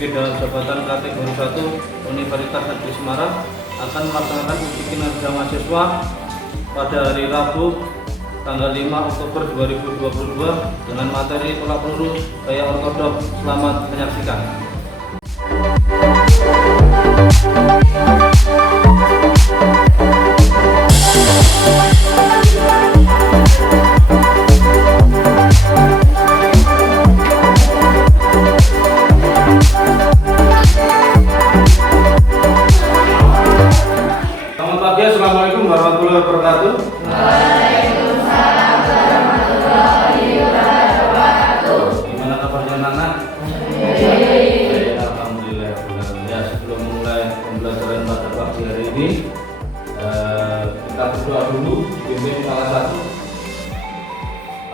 PPG dalam jabatan kategori 1 Universitas Negeri Semarang akan melaksanakan uji kinerja mahasiswa pada hari Rabu tanggal 5 Oktober 2022 dengan materi tolak peluru gaya ortodoks. Selamat menyaksikan. Assalamualaikum warahmatullahi wabarakatuh. Waalaikumsalam warahmatullahi wabarakatuh. Gimana kabarnya anak-anak? Alhamdulillah. Ya, sebelum mulai pembelajaran pada pagi hari ini, kita berdoa dulu, dipimpin salah satu.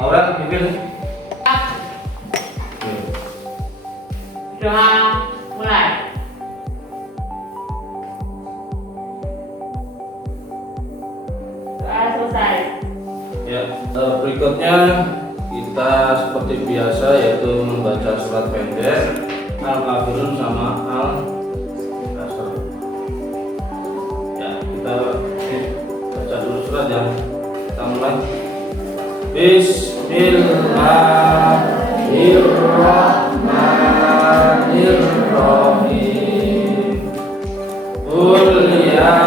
Aurel, pimpin. Doa mulai. Selesai. Ya, berikutnya kita seperti biasa yaitu membaca surat pendek Al-Kafirun sama Al-Kasr. Ya, kita baca dulu surat ya. Kita mulai. Bismillahirrahmanirrahim. Qul ya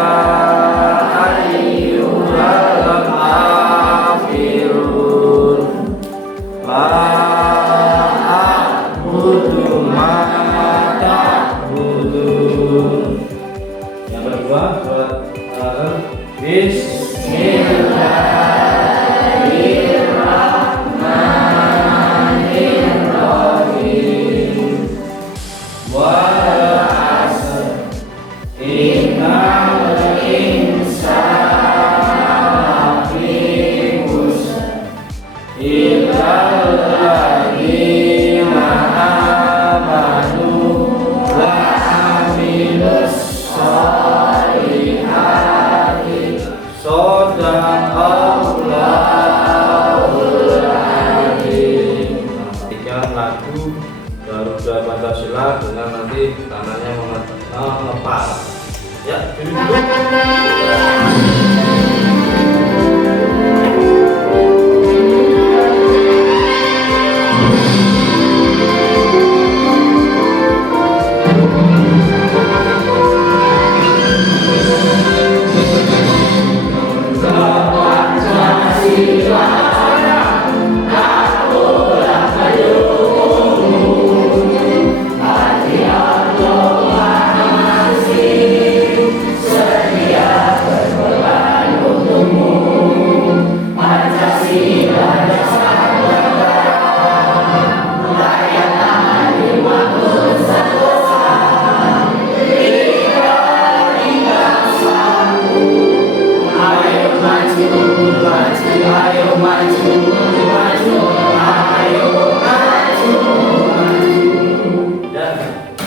yang kedua surat Bismillahirrahmanirrahim. Wal 'asr innal insana lafi khusr illa alladzina amanu wa 'amilus sholihati shadaqallahul adzim. Tiga lagu Garuda Pancasila dengan nanti tangannya mengepal. Ya, ini dulu.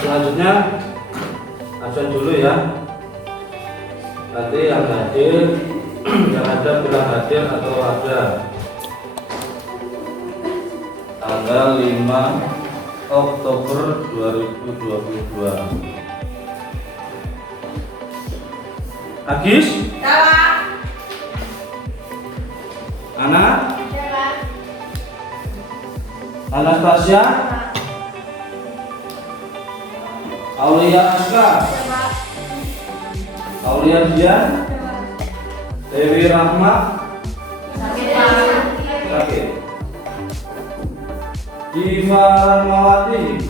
Selanjutnya absen dulu ya. Nanti yang hadir, yang ada bilang hadir atau ada. Tanggal 5 Oktober 2022. Agis? Ana? Anastasia? Aulia Aska? Aulia Dian? Dewi Rahma? Sakit. Diva Rahmawati?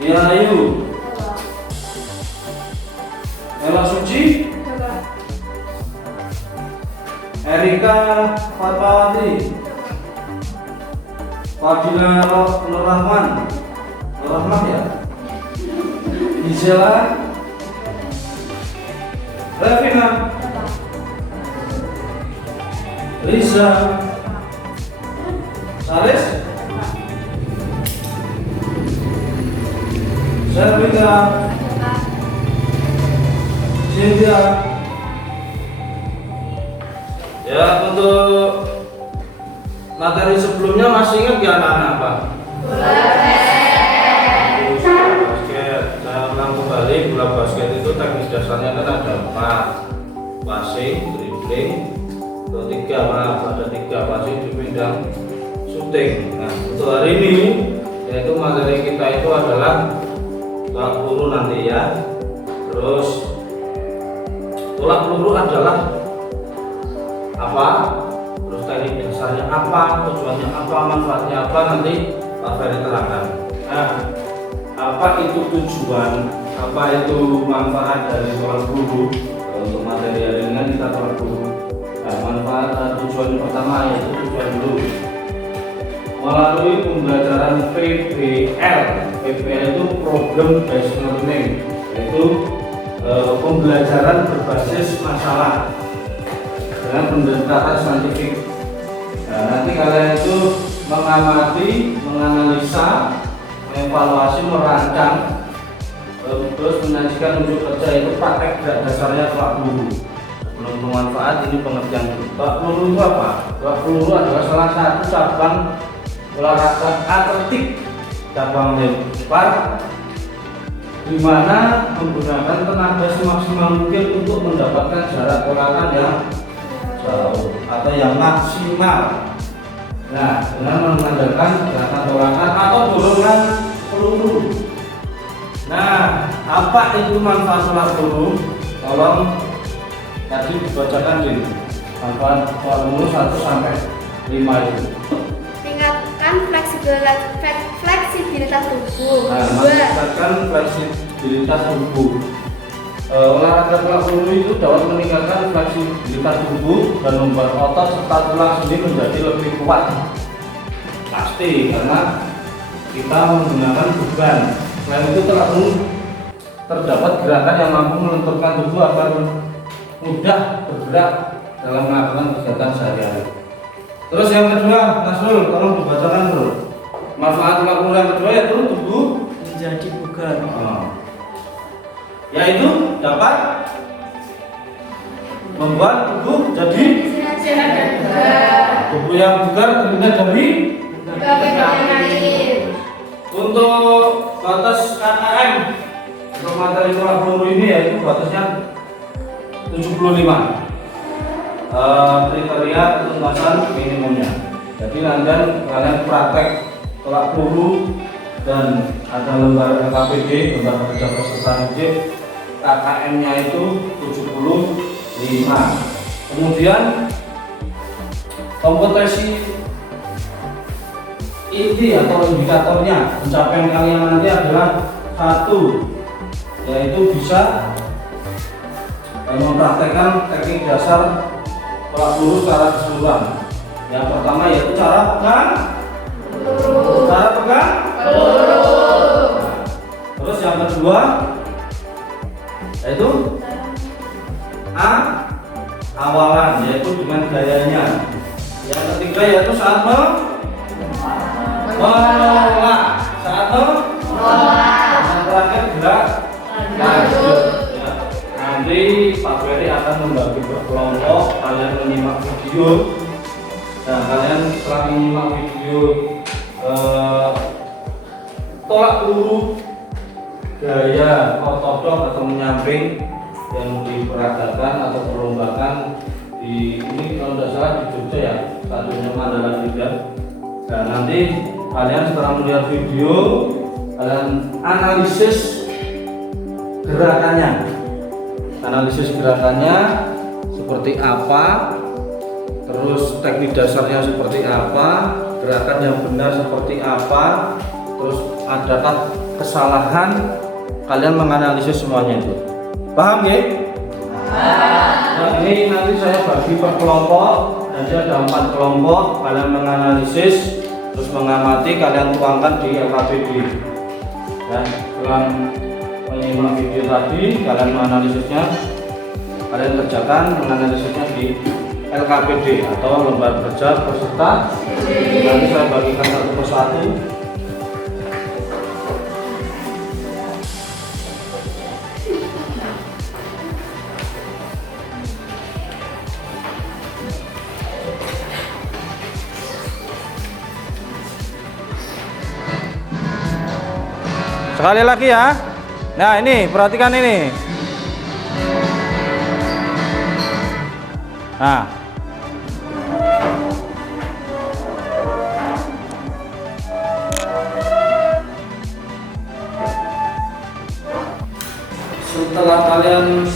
Ayu? Ella Suci? Erika Fatmawati? Fadila Nur Rahman ya. Gisela? Revina? Risa? Saris? Servita? Cynthia? Ya, untuk materi sebelumnya masih ingat gak anak-anak, Pak? passing, dribbling. Ketiga, ada 3 passing, dribbling dan shooting. Nah, untuk hari ini yaitu materi kita itu adalah tolak peluru nanti ya. Terus tolak peluru adalah apa? Terus teknik dasarnya apa? Tujuannya apa? Manfaatnya apa? Nanti Pak Ferry terangkan. Nah, apa itu tujuan? Apa itu manfaat dari tolak peluru? Untuk materi hari ini kita tolak peluru. Nah, manfaat tujuan pertama yaitu tujuan dulu melalui pembelajaran PBL. PBL itu Problem Based Learning, yaitu pembelajaran berbasis masalah dengan pendekatan saintifik. Nah, nanti kalian itu mengamati, menganalisa, mengevaluasi, merancang, terus menyajikan unjuk kerja itu praktek gerak dasarnya tolak peluru. Sebelum bermanfaat, ini pengertian dulu. Tolak peluru itu apa? Tolak peluru adalah salah satu cabang olahraga atletik, cabang lempar, di mana menggunakan tenaga semaksimal mungkin untuk mendapatkan jarak tolakan yang jauh atau yang maksimal. Nah, dengan mengandalkan gerakan tolakan atau dorongan peluru. Nah, apa itu manfaat tolak peluru? Tolong tadi dibacakan di manfaat tolak peluru 1 sampai 5 itu. Tingkatkan fleksibilitas tubuh. Nah, meningkatkan fleksibilitas tubuh. Olahraga tolak peluru itu dapat meningkatkan fleksibilitas tubuh dan membuat otot serta tulang sendi menjadi lebih kuat. Pasti karena kita menggunakan beban. Selain itu tolak peluru terdapat gerakan yang mampu melenturkan tubuh agar mudah bergerak dalam melakukan kegiatan sehari-hari. Terus yang kedua, Nasrul, tolong dibacakan dulu. Manfaat tolak peluru yang kedua yaitu tubuh menjadi bugar. Yaitu dapat membuat tubuh jadi tubuh yang bugar terdiri dari untuk batas KKM untuk materi tolak peluru ini yaitu batasnya 75. Kriteria ketuntasan minimumnya. Jadi nanti kalian praktek tolak peluru dan ada lembar LKPD, lembar kerja peserta didik, KKM-nya itu 75. Kemudian kompetensi inti atau indikatornya pencapaian kalian nanti adalah 1, yaitu bisa mempraktekkan teknik dasar tolak peluru secara keseluruhan. Yang pertama yaitu cara pegang. Cara pegang. Terus yang kedua yaitu awalan, yaitu dengan gayanya. Yang ketiga yaitu saat menolak. Saat menolak. Yang terakhir gerak lanjut. Nanti Pak Ferry akan membagi berkelompok, kalian menyimak video. Nah, kalian setelah menyimak video tolak peluru gaya ortodok atau menyamping yang diperagakan atau perlombakan di ini kalau tidak salah di Jogja ya, satunya Mandala juga. Nah, nanti kalian setelah melihat video, kalian analisis gerakannya. Analisis gerakannya seperti apa, terus teknik dasarnya seperti apa, gerakan yang benar seperti apa, terus adakah kesalahan, kalian menganalisis semuanya itu. Paham ya? Nah, ini nanti saya bagi per kelompok, nanti ada 4 kelompok, kalian menganalisis, terus mengamati, kalian tuangkan di LKPD. Dan setelah menyimak video tadi, kalian menganalisisnya, kalian kerjakan menganalisisnya di LKPD atau lembar kerja peserta. Nanti saya bagikan satu persatu. Sekali lagi ya. Nah, ini perhatikan ini. Nah, setelah kalian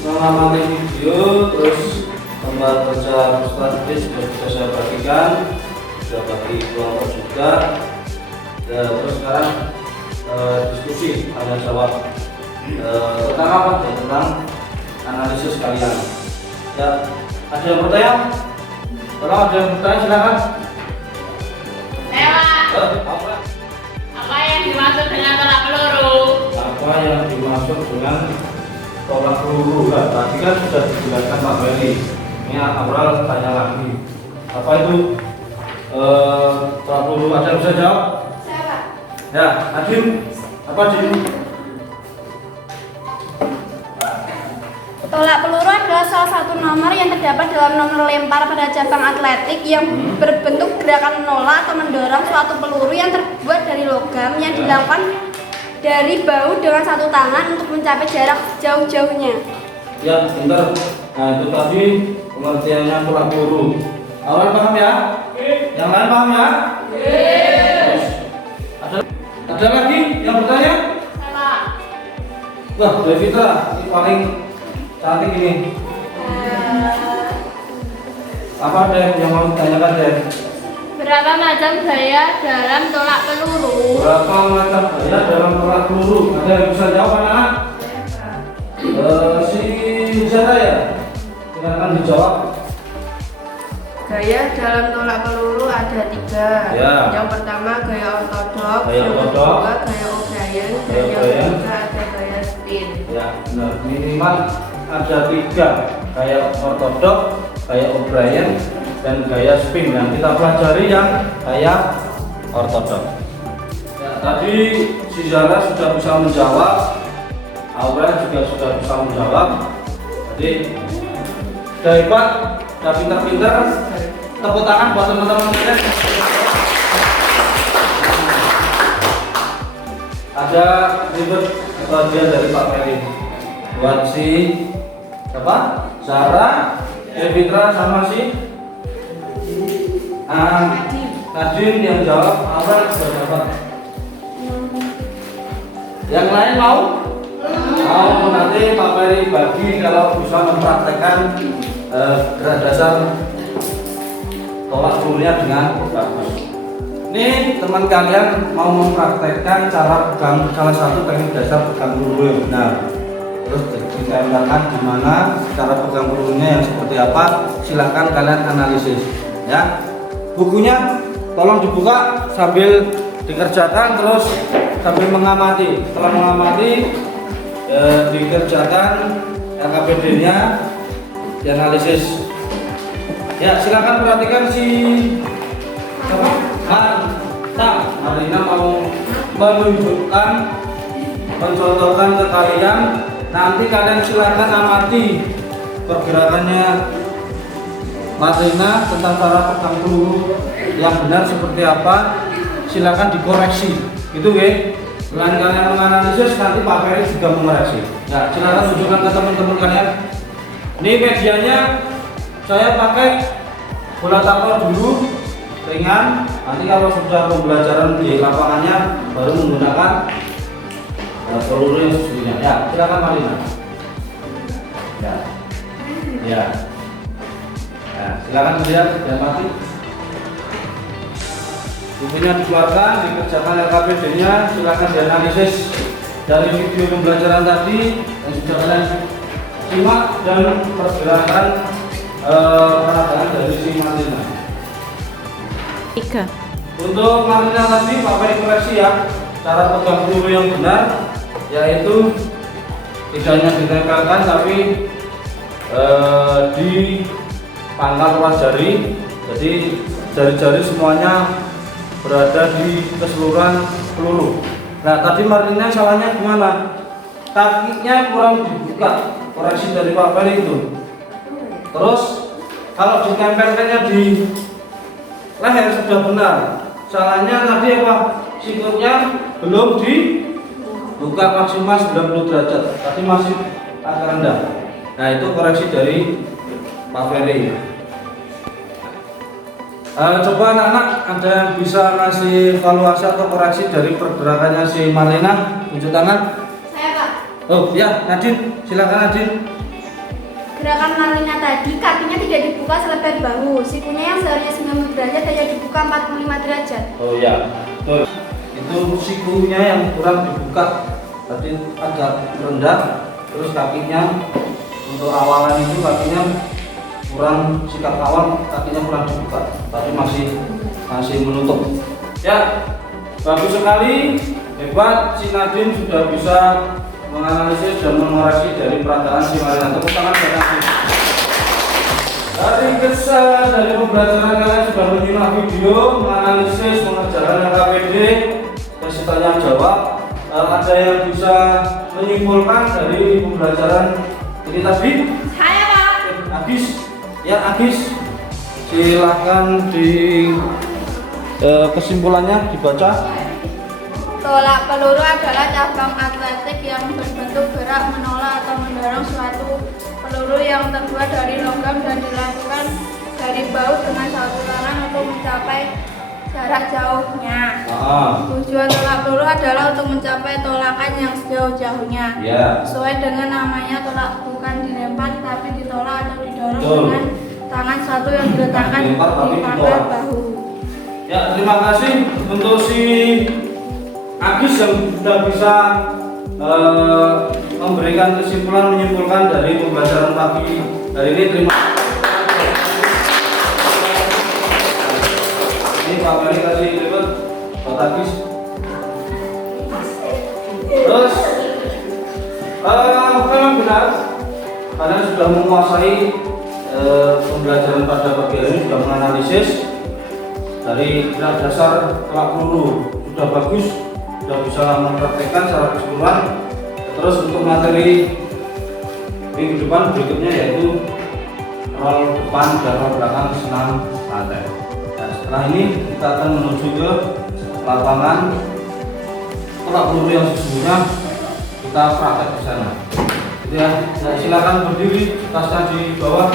mengamati video, terus membaca strategi sudah bisa saya bagikan, sudah bagi kelompok juga. Ya, terus sekarang diskusi tanya jawab tentang apa? Ya, tentang analisis kalian. Ya, ada yang bertanya? Kalau ada yang bertanya silakan. Lewat. Apa yang dimaksud dengan tolak peluru? Apa yang dimaksud dengan tolak peluru? Nah, tadi kan sudah dijelaskan Pak Ferry. Ini Aurel tanya lagi. Apa itu tolak peluru? Ada yang bisa jawab? Saya, Pak. Ya, Adin. Apa Adin? Tolak peluru adalah salah satu nomor yang terdapat dalam nomor lempar pada cabang atletik yang berbentuk gerakan menolak atau mendorong suatu peluru yang terbuat dari logam yang dilakukan dari bahu dengan satu tangan untuk mencapai jarak jauh-jauhnya. Ya, bentar. Nah, itu tadi pengertiannya tolak peluru. Awal paham ya? Yang lain paham ya? Terus, ada lagi yang bertanya? Lewat. Wah, Devitra, ini paling cantik ini. Apa deh yang mau ditanyakan deh? Berapa macam gaya dalam tolak peluru? Berapa macam gaya dalam tolak peluru? Ada yang bisa jawab anak-anak? Si Zara ya? Silakan dijawab. Gaya dalam tolak peluru ada 3. Ya. Yang pertama gaya ortodok, Gaya yang ortodok. kedua gaya O'Brien, dan Gaya yang O'Brien. ketiga ada gaya spin. Ya, benar. Minimal ada 3, gaya ortodok, gaya O'Brien, dan gaya spin. Yang kita pelajari yang gaya ortodok. Ya, tadi si Zara sudah bisa menjawab, Aurel juga sudah bisa menjawab. Jadi sudah hebat, sudah pintar-pintar. Tepuk tangan buat teman-teman kita. Ada ribet bagian dari Pak Ferry buat si siapa? Zara, Devitra sama si Nadine yang jawab apa sudah dapat. Yang lain mau? Mau nanti Pak Ferry bagi kalau bisa mempraktekkan gerak dasar tolak pelurunya dengan bagus. Ini teman kalian mau mempraktekkan cara pegang salah satu teknik dasar pegang peluru yang benar. Terus ditempelkan di mana cara pegang pelurunya yang seperti apa? Silahkan kalian analisis. Ya, bukunya tolong dibuka sambil dikerjakan terus sambil mengamati. Setelah mengamati dikerjakan LKPD-nya, dianalisis. Ya, silakan perhatikan si Marina mau menunjukkan, mencontohkan ke kalian. Nanti kalian silakan amati pergerakannya Marina tentang cara pegang peluru yang benar seperti apa. Silakan dikoreksi, gitu ya. Selain kalian menganalisis, nanti Pak Ferry juga mengoreksi. Ya, silakan tunjukkan ke teman-teman kalian. Ini medianya saya pakai bola tampar dulu, ringan. Nanti kalau sudah pembelajaran di lapangannya baru menggunakan peluru yang sesungguhnya. Ya, silakan Marina. Ya, ya. Ya, silakan lihat dan mati. Bukunya dikeluarkan, dikerjakan LKPD-nya, silakan dianalisis dari video pembelajaran tadi yang sudah kalian simak dan pergerakan peragaan dari si Marina. 3. Untuk Marina tadi Pak Ferry koreksi ya, cara pegang peluru yang benar yaitu tidak hanya ditempelkan tapi di pangkal ruas jari, jadi jari-jari semuanya berada di keseluruhan peluru. Nah, tadi Marina salahnya gimana? Kakinya kurang dibuka, koreksi dari Pak Ferry itu. Terus kalau ditempelkannya di leher sudah benar. Salahnya tadi apa? Sikutnya belum dibuka maksimal 90 derajat. Tadi masih agak rendah. Nah, itu koreksi dari Pak Ferry. Coba anak-anak ada yang bisa ngasih evaluasi atau koreksi dari pergerakannya si Marlina? Tunjuk tangan. Saya Pak. Oh ya, Nadine, silakan Nadine. Gerakan Marlina tadi kakinya tidak dibuka selebar bahu, sikunya yang seharusnya 90 derajat hanya dibuka 45 derajat. Oh ya, betul. Itu sikunya yang kurang dibuka, tadi agak rendah, terus kakinya untuk awalan itu kakinya kurang, sikap awal kakinya kurang dibuka, tapi masih menutup. Ya, bagus sekali, hebat. Si Nadine sudah bisa menganalisis dan mengoreksi dari perataan si Marlina. Tepuk tangan buat Nadine. Dari kesan dari pembelajaran kalian sudah menyimak video, menganalisis, mengerjakan LKPD, kasih tanya jawab. Ada yang bisa menyimpulkan dari pembelajaran ini tadi? Saya Pak. Agis, ya Agis, silakan di kesimpulannya dibaca. Tolak peluru adalah cabang atletik yang berbentuk gerak menolak atau mendorong suatu peluru yang terbuat dari logam dan dilakukan dari baut dengan satu tangan untuk mencapai jarak jauhnya. Tujuan tolak peluru adalah untuk mencapai tolakan yang sejauh-jauhnya. Sesuai dengan namanya, tolak bukan dilempar tapi ditolak atau didorong dengan tangan satu yang diletakkan di pangkal bahu. Ya, terima kasih untuk si Agis yang sudah bisa memberikan kesimpulan, menyimpulkan dari pembelajaran pagi hari ini. Terima kasih. Ini Pak Ferry kasih ribet buat Agis. Terus memang benar kalian sudah menguasai pembelajaran pada pagi hari ini, sudah menganalisis dari gerak dasar tolak peluru, sudah bagus, sudah bisa mempraktekkan secara keseluruhan. Terus untuk materi minggu depan berikutnya yaitu roll depan dan roll belakang senam lantai. Dan setelah ini kita akan menuju ke lapangan tolak peluru yang sesungguhnya, kita praktek di sana. Gitu ya. Nah, silakan berdiri, tasnya di bawah.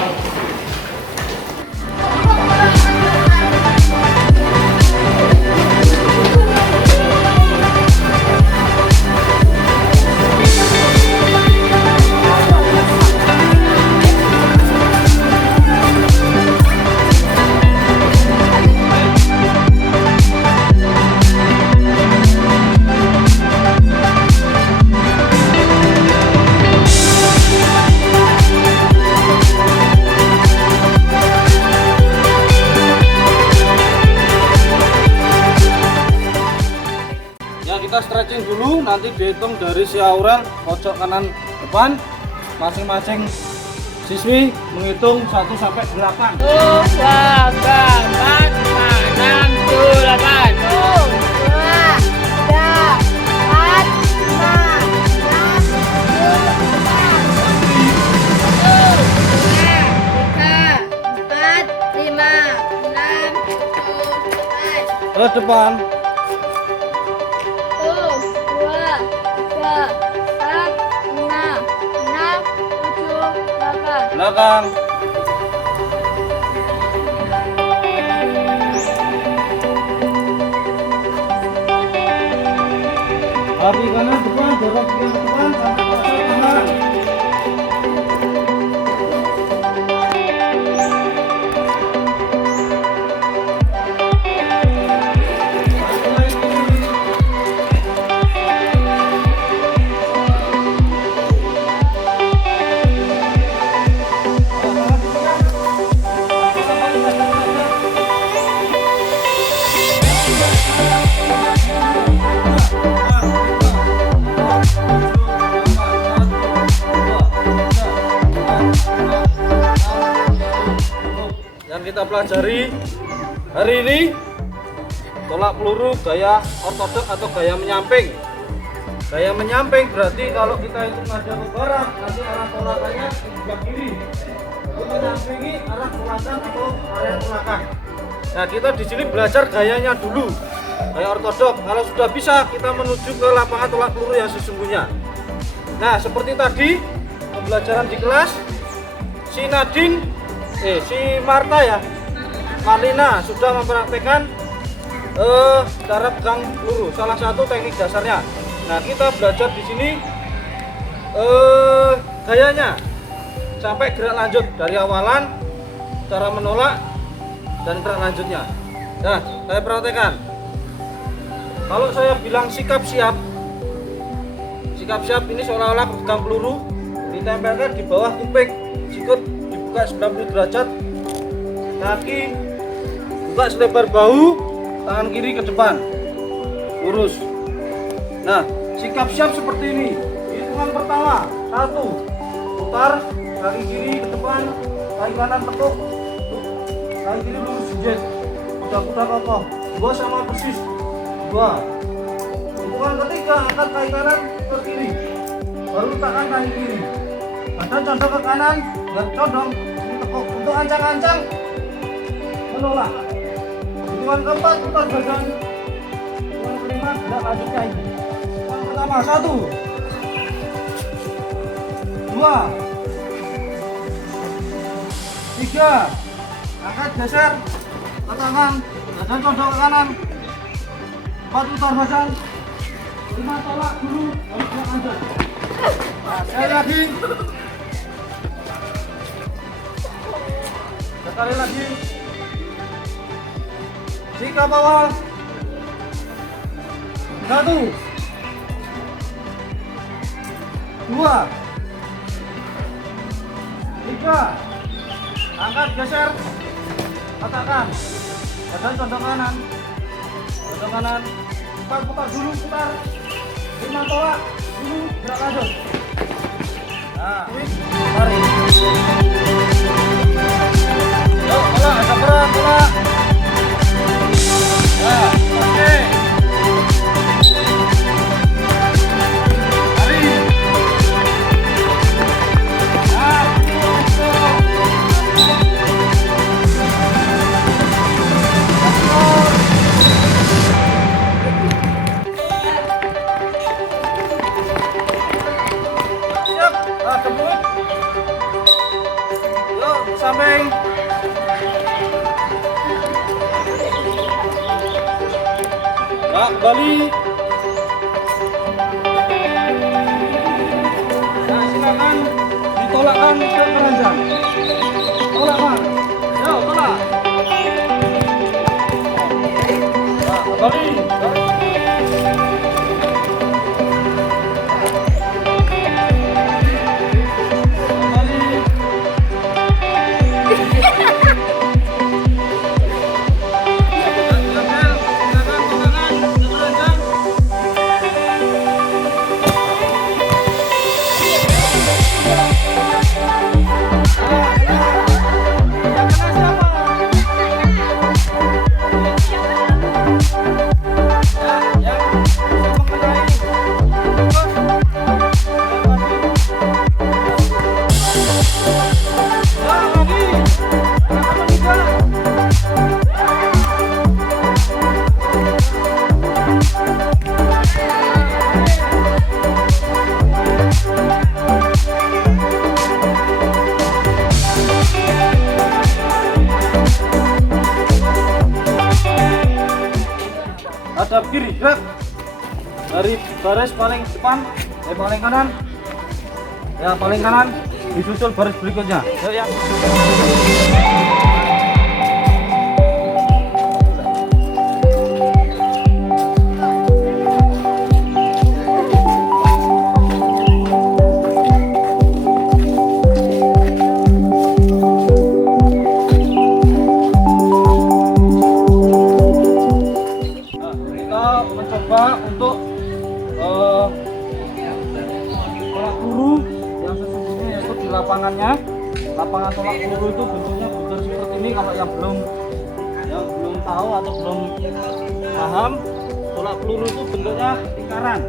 Kita stretching dulu, nanti dihitung dari si Aurel pojok kanan depan. Masing-masing siswi menghitung 1 sampai 8. 1, 2, 3, 4, 5, 6, 7, 8. 2, 4, 5, 6, 7, 8. Ke depan. 8. Belakang. Kaki kanan depan, dorong ke depan sampai pasang tangan. Kita pelajari hari ini tolak peluru gaya ortodok atau gaya menyamping. Gaya menyamping berarti kalau kita itu menghadap ke barat, nanti arah tolakannya di sebelah kiri. Untuk menyampingi arah tolakan atau area tolakan. Nah, kita di sini belajar gayanya dulu, gaya ortodok. Kalau sudah bisa, kita menuju ke lapangan tolak peluru yang sesungguhnya. Nah, seperti tadi pembelajaran di kelas, si Nadine si Marta ya, Marlina sudah mempraktekkan cara pegang peluru, salah satu teknik dasarnya. Nah, kita belajar di sini gayanya sampai gerak lanjut dari awalan, cara menolak dan gerak lanjutnya. Nah, saya praktekkan. Kalau saya bilang sikap siap ini seolah-olah pegang peluru, ditempelkan di bawah kuping, sikut dibuka 90 derajat, kaki buka selebar bahu, tangan kiri ke depan, lurus. Nah, sikap siap seperti ini. Hitungan pertama, 1, putar, kaki kiri ke depan, kaki kanan tekuk, kaki kiri lurus jejet, udah putar kokoh, 2 sama persis, 2. Hitungan ketiga, angkat kaki kanan ke kiri, baru letakkan kaki kiri, badan condong ke kanan, dan condong ini tekuk. Untuk ancang-ancang menolak. Hitungan keempat, putar badan. Hitungan kelima, gerak lanjutnya ini. Hitungan pertama, 1, 2, 3, angkat geser ke kanan, badan condong ke kanan, 4 putar badan, 5 tolak dulu, baru gerak lanjut. Nah, sekali lagi, sikap awal, 1, 2, 3, angkat geser, letakkan, badan condong kanan, 4 putar dulu, putar, 5 tolak dulu, gerak lanjut. Nah, tarik. Yuk, tolak, agak berat, tolak. Nah, oke. Tarik. Nah, siap, nah, kebut. Yuk, samping. Nah, kembali. Nah, silakan ditolakkan ke keranjang. Tolak, Mas. Yuk, tolak. Nah, kembali. Hadap kiri, gerak dari baris paling depan, paling kanan, ya paling kanan, disusul baris berikutnya. Yuk ya. Untuk tolak peluru yang sesungguhnya yaitu di lapangannya. Lapangan tolak peluru itu bentuknya bunder seperti ini. Kalau yang belum tahu atau belum paham, tolak peluru itu bentuknya lingkaran.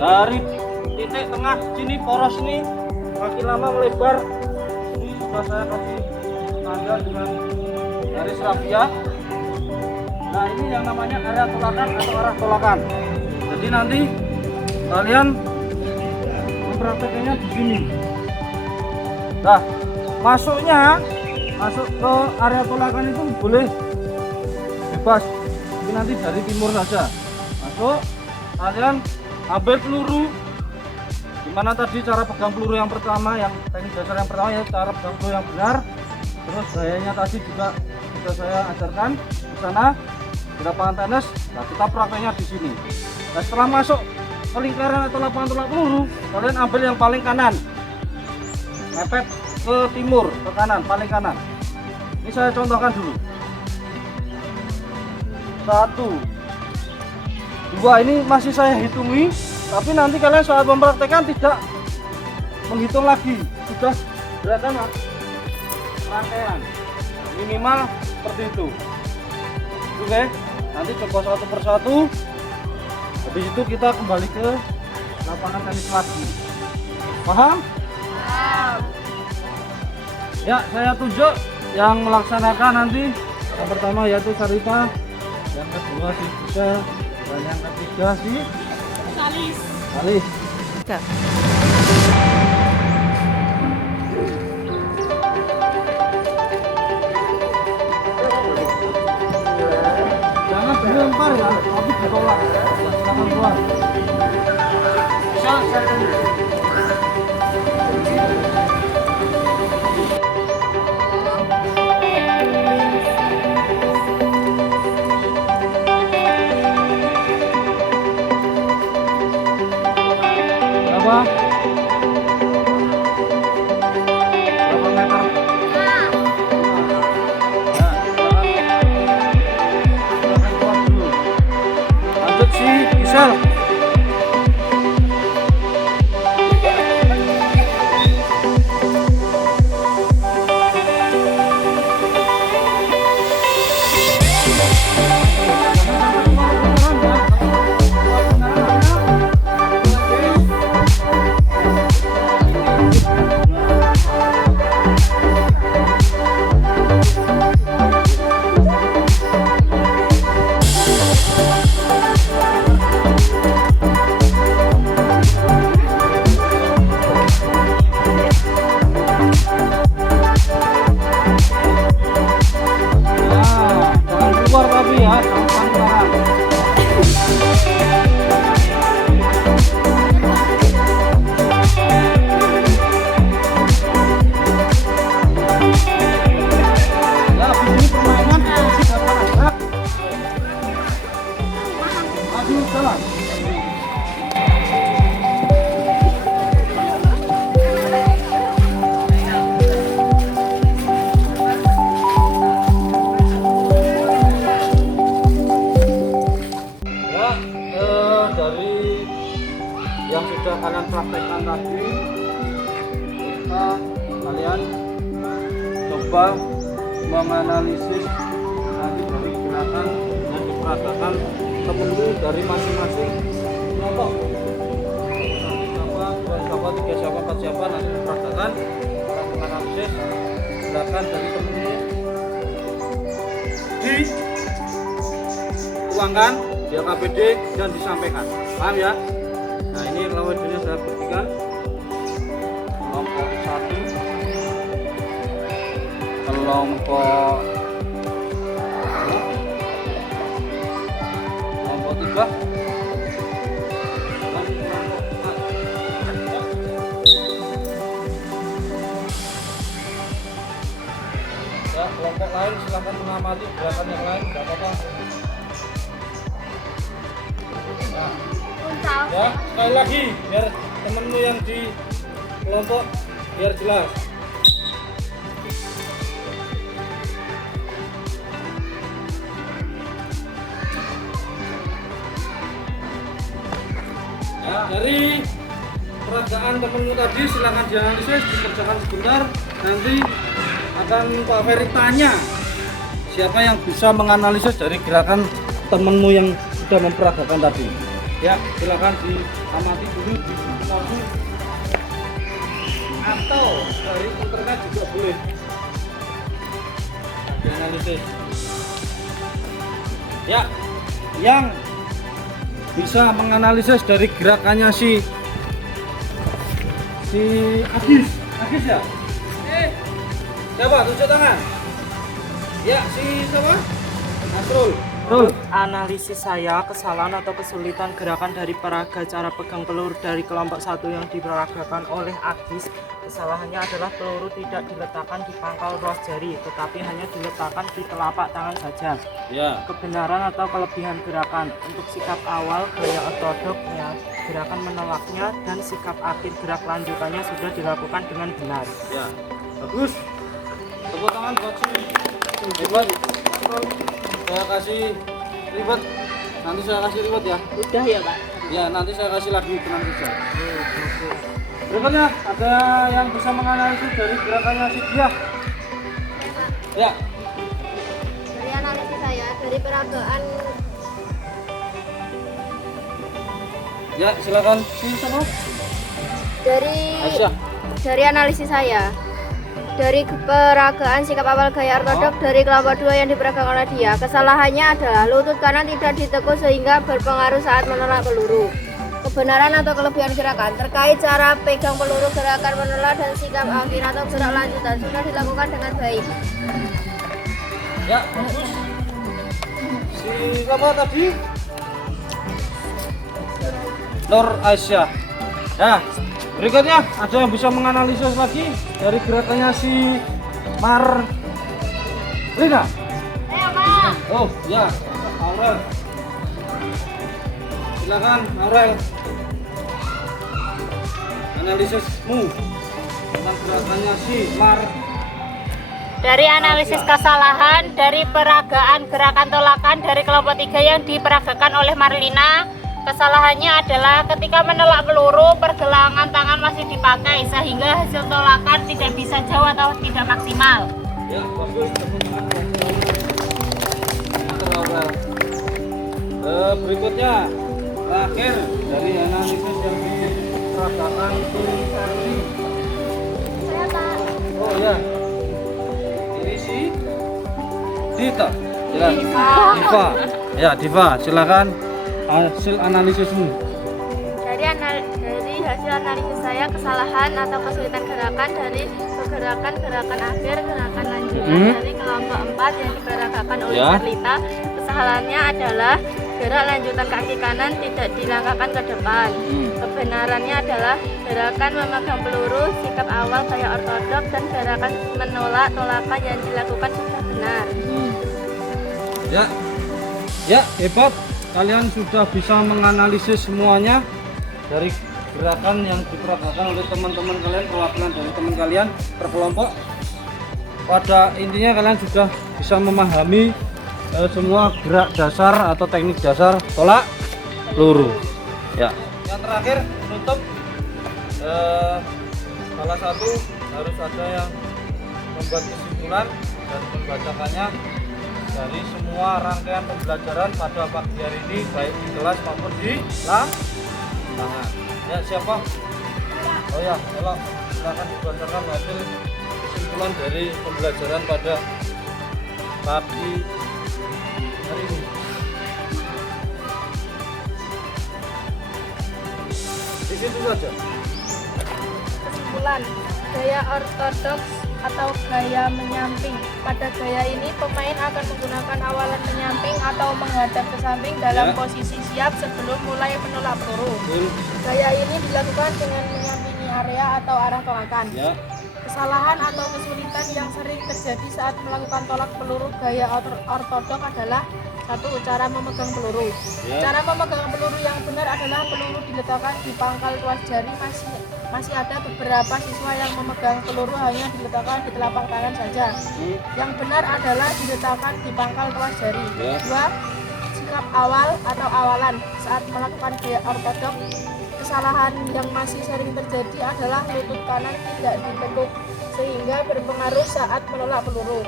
Dari titik tengah sini, poros ini makin lama melebar. Ini sudah saya kasih tanda dengan garis rafia. Nah, ini yang namanya area tolakan atau arah tolakan. Jadi nanti kalian mempraktekannya di sini. Nah, masuk ke area tolakan itu boleh bebas, ini nanti dari timur saja masuk. Kalian ambil peluru, gimana tadi cara pegang peluru yang pertama, yang teknik dasar yang pertama ya, cara pegang peluru yang benar. Terus gayanya tadi juga sudah saya ajarkan di sana di lapangan tenis. Nah, kita prakteknya di sini. Nah, setelah masuk ke lingkaran atau lapangan tolak peluru, kalian ambil yang paling kanan, mepet ke timur, ke kanan, paling kanan. Ini saya contohkan dulu. 1, 2, ini masih saya hitungi, tapi nanti kalian saat mempraktekkan tidak menghitung lagi, sudah gerakan rangkaian minimal seperti itu. Oke, nanti coba satu persatu. Habis itu kita kembali ke lapangan tenis lagi. Paham? Ya, saya tunjuk yang melaksanakan nanti. Yang pertama yaitu Sarita, yang kedua si Bisa, dan yang ketiga si Alis. Jangan dilempar ya, tapi ditolak. Jangan keluar. Bisa, saya tunjuk. Berapa meter? Lanjut si Isel. Dari yang sudah kalian praktekkan tadi, kalian coba menganalisis nanti dari gerakan dan diperagakan tertentu dari masing-masing kelompok. 1 siapa, 2 siapa, 3 siapa, 4 siapa, nanti diperagakan, akan menganalisis gerakan dari temennya, dituangkan di KPD dan disampaikan. Paham ya? Nah, ini lawannya saya berikan. Kelompok 1, kelompok 3, dan kelompok 4. Ya, kelompok lain silahkan mengamati gerakan yang lain, tidak apa-apa. Ya, sekali lagi biar temenmu yang di kelompok biar jelas. Ya, dari peragaan temenmu tadi silahkan dianalisis, dikerjakan sebentar. Nanti akan Pak Ferry tanya siapa yang bisa menganalisis dari gerakan temenmu yang sudah memperagakan tadi. Ya, silakan diamati dulu di notebook atau dari internet juga boleh dianalisis. Ya, yang bisa menganalisis dari gerakannya si Agis ya. Siapa? Tunjuk tangan. Ya, si siapa? Nasrul. Rul. Analisis saya, kesalahan atau kesulitan gerakan dari peraga cara pegang peluru dari kelompok 1 yang diperagakan oleh Agis. Kesalahannya adalah peluru tidak diletakkan di pangkal ruas jari, tetapi hanya diletakkan di telapak tangan saja. Ya. Kebenaran atau kelebihan gerakan. Untuk sikap awal, gaya ortodoknya, gerakan menolaknya, dan sikap akhir gerak lanjutannya sudah dilakukan dengan benar. Ya. Bagus. Tepuk tangan buat si hebat. Saya kasih ribet. Nanti saya kasih ribet ya. Udah ya, Pak. Ya, nanti saya kasih lagi tenang saja. Berikutnya ada yang bisa menganalisis dari gerakannya si dia. Ya. Dari analisis saya, dari peragaan Ya, silakan si siapa? Aisyah. dari analisis saya, dari peragaan sikap awal gaya ortodok dari kelompok 2 yang diperagakan oleh dia, kesalahannya adalah lutut kanan tidak ditekuk sehingga berpengaruh saat menolak peluru. Kebenaran atau kelebihan gerakan terkait cara pegang peluru, gerakan menolak, dan sikap akhir atau gerak lanjutan sudah dilakukan dengan baik. Ya, bagus. Si siapa tadi? Nur Aisyah. Ya, berikutnya ada yang bisa menganalisis lagi dari gerakannya si Marlina. Ayo, Pak. Oh, ya, Aurel. Silakan, Aurel. Analisismu tentang gerakannya si Dari analisis kesalahan dari peragaan gerakan tolakan dari kelompok 3 yang diperagakan oleh Marlina, kesalahannya adalah ketika menolak peluru, pergelangan tangan masih dipakai sehingga hasil tolakan tidak bisa jauh atau tidak maksimal. Ya, bagus. Tepuk tangan buat Aurel. Berikutnya terakhir dari analisis yang diperagakan si Ferdi. Saya Pak. Oh ya, ini si Dita. Ya, Diva. Ya, Diva, silakan hasil analisismu. Dari hasil analisis saya, kesalahan atau kesulitan gerakan dari gerakan akhir, gerakan lanjutan dari kelompok 4 yang diperagakan oleh Ya. Marlita. Kesalahannya adalah gerak lanjutan kaki kanan tidak dilangkahkan ke depan. Kebenarannya adalah gerakan memegang peluru, sikap awal gaya ortodok, dan gerakan menolak tolakan yang dilakukan sudah benar. Ya, ya, hebat. Kalian sudah bisa menganalisis semuanya dari gerakan yang diperagakan oleh teman-teman kalian, perwakilan dari teman kalian per kelompok. Pada intinya kalian sudah bisa memahami semua gerak dasar atau teknik dasar tolak peluru. Ya. Yang terakhir menutup, salah satu harus ada yang membuat kesimpulan dan membacakannya dari semua rangkaian pembelajaran pada pagi hari ini, baik di kelas maupun di lapangan. Ya, siapa? Oh ya, kalau silakan dibacakan hasil kesimpulan dari pembelajaran pada pagi hari ini. Di situ saja. Kesimpulan, gaya ortodoks atau gaya menyamping. Pada gaya ini pemain akan menggunakan awalan menyamping atau menghadap ke samping dalam Ya. posisi siap sebelum mulai menolak peluru. Betul. Gaya ini dilakukan dengan menyampingi area atau arah tolakan. Ya. Kesalahan atau kesulitan yang sering terjadi saat melakukan tolak peluru gaya ortodok adalah: 1. Cara memegang peluru. Ya. Cara memegang peluru yang benar adalah peluru diletakkan di pangkal ruas jari. Masih ada beberapa siswa yang memegang peluru hanya diletakkan di telapak tangan saja. Yang benar adalah diletakkan di pangkal ruas jari. Ya. 2. Sikap awal atau awalan saat melakukan gaya ortodok. Kesalahan yang masih sering terjadi adalah lutut kanan tidak ditekuk sehingga berpengaruh saat menolak peluru.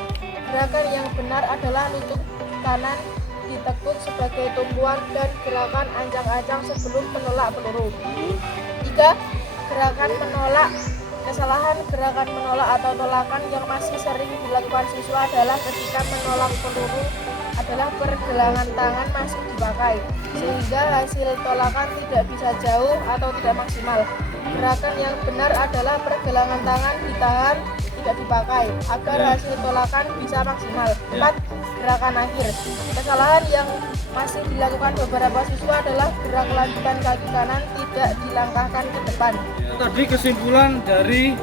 Gerakan yang benar adalah lutut kanan ditekuk sebagai tumpuan dan gerakan ancang-ancang sebelum menolak peluru. 3. Gerakan menolak. Kesalahan gerakan menolak atau tolakan yang masih sering dilakukan siswa adalah ketika menolak peluru adalah pergelangan tangan masih dipakai sehingga hasil tolakan tidak bisa jauh atau tidak maksimal. Gerakan yang benar adalah pergelangan tangan ditahan tidak dipakai agar hasil tolakan bisa maksimal. 4. Gerakan akhir. Kesalahan yang masih dilakukan beberapa siswa adalah gerak lanjutan kaki kanan tidak dilangkahkan ke depan. Itu tadi kesimpulan dari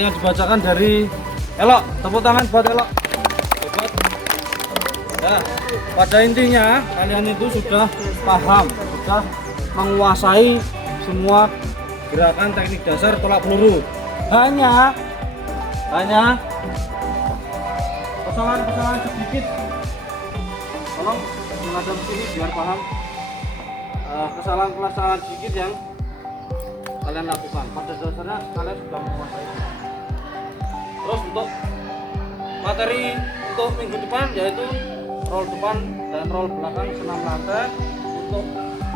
yang dibacakan dari Elok. Tepuk tangan buat Elok. Hebat. Ya, pada intinya kalian itu sudah paham, sudah menguasai semua gerakan teknik dasar tolak peluru. Hanya kesalahan sedikit. Tolong menghadap sini biar paham. Kesalahan sedikit yang kalian lakukan. Pada dasarnya kalian sudah menguasai. Terus untuk materi untuk minggu depan yaitu roll depan dan roll belakang senam lantai. Untuk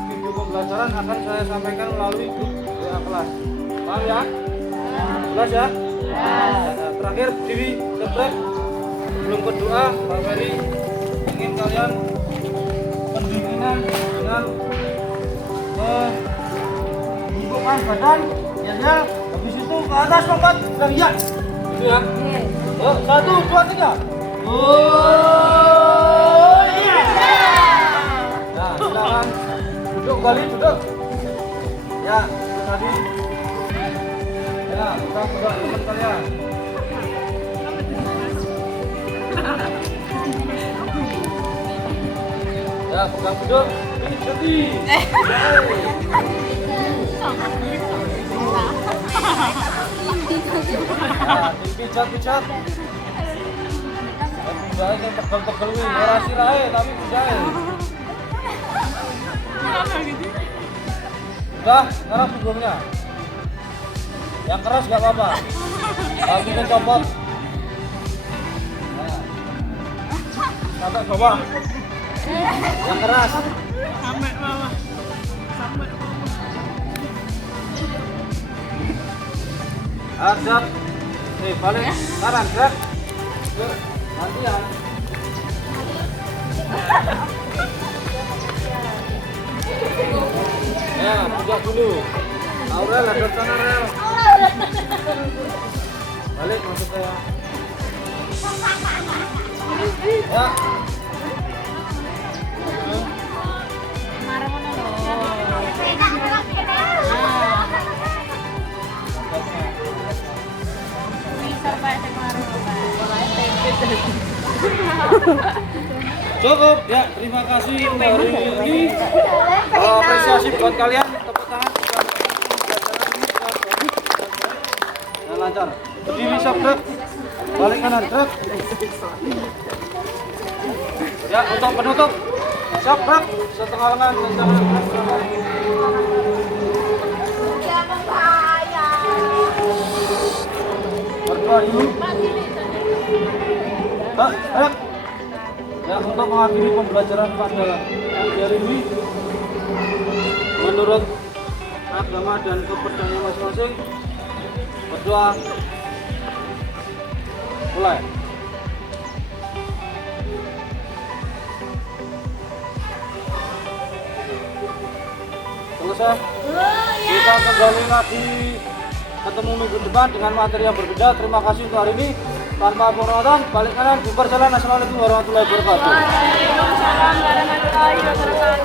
video pembelajaran akan saya sampaikan melalui grup WA kelas. Paham ya? Jelas ya? Nah, terakhir berdiri geprek sebelum berdoa. Pak Ferry ingin kalian pendinginan dengan membungkukkan badan ya. Habis itu ke atas lompat dan iya gitu ya. 1, 2, 3. Oh iya. Nah, silakan duduk kembali, duduk. Ya, tadi. Ya, kita buka teman kalian. Ya, pegang duduk. Ini jadi. Nah, dipijat-pijat. Pijatin yang tegel-tegel nih, ora sirahe tapi pijahe. Udah, sekarang punggungnya. Yang keras nggak apa-apa. Kakinya copot. Nah. Sampai bawah. Yang keras. Sampai bawah. Ada. Nih, balik kanan, gerak. Nanti ya. Ya, pijak dulu. Aurel, hadap sana, Rel. Balik masuk ke ya. Cukup ya, terima kasih untuk hari ini. Apresiasi buat kalian, tepuk tangan buat dan lancar. Berdiri sabrek, balik kanan truk. Ya, untuk penutup sabrek setengah lengan berdua dulu. Ya, untuk mengakhiri pembelajaran pada hari ini menurut agama dan kepercayaan masing-masing berdoa mulai. Selesai. Kita kembali lagi ketemu minggu depan dengan materi yang berbeda. Terima kasih untuk hari ini. Tanpa penonton, balik kanan, bubar jalan. Assalamualaikum warahmatullahi wabarakatuh. Waalaikumsalam warahmatullahi wabarakatuh.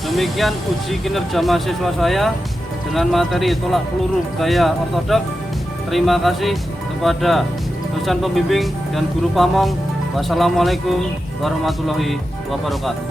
Demikian uji kinerja mahasiswa saya dengan materi tolak peluru gaya ortodok. Terima kasih kepada dosen pembimbing dan guru pamong. Wassalamualaikum warahmatullahi wabarakatuh.